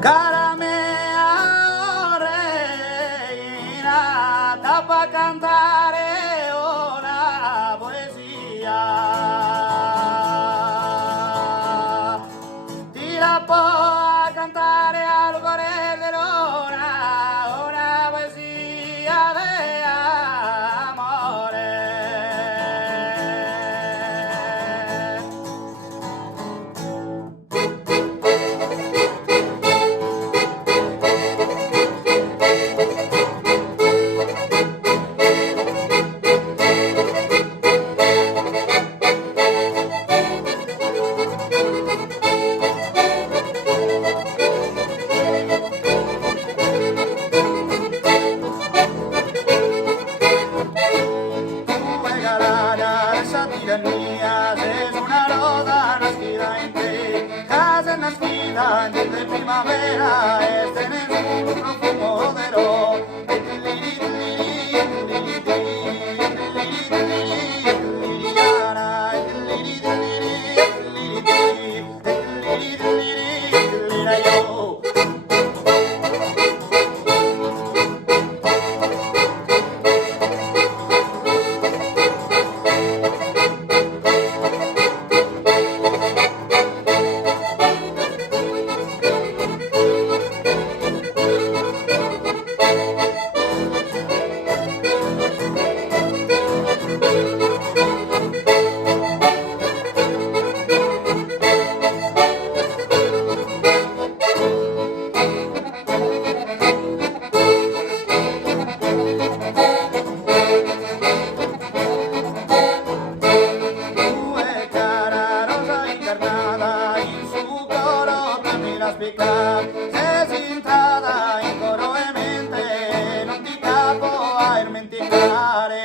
Cara mia reina, da pa' cantare una poesia. Tira po' a cantare al cuore dell'ora una poesia de amore. Es una roda nacida en ti, casa nacida de primavera, es tener un profumo de oro. Se sintada in coro e mente, non ti capo a ermenticare.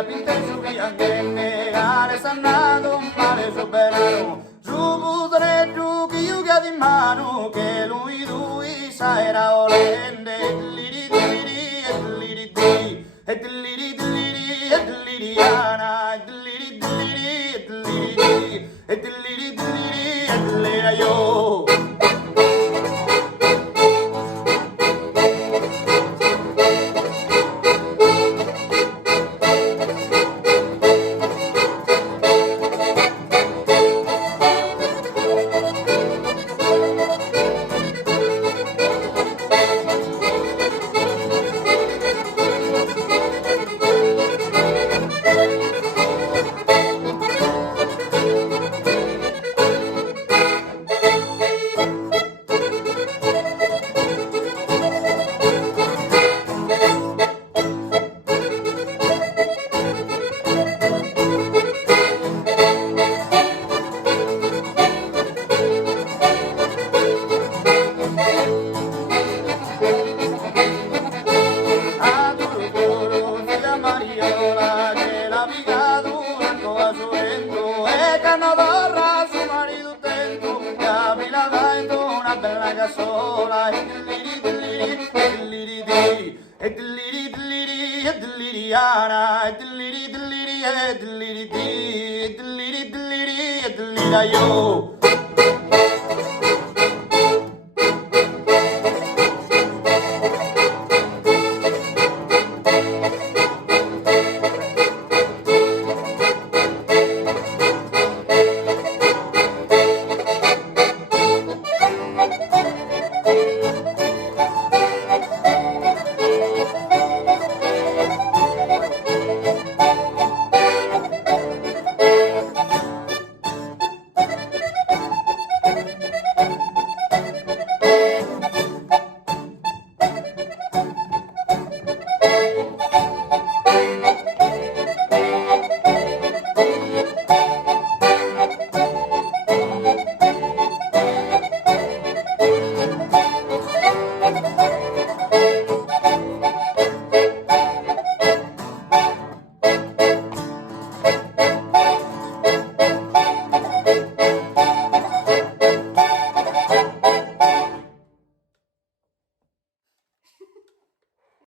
Pinta su bianchenne, ale sannato, male superano, su putre giù che io che di mano, che lui sa era olende, yo. bella cassola, e dilliri dilliri, e dilliri di, e dilliri dilliri, e dilliriana, e dilliri dilliri, e dilliri di, e dilliri dilliri, e dillira io.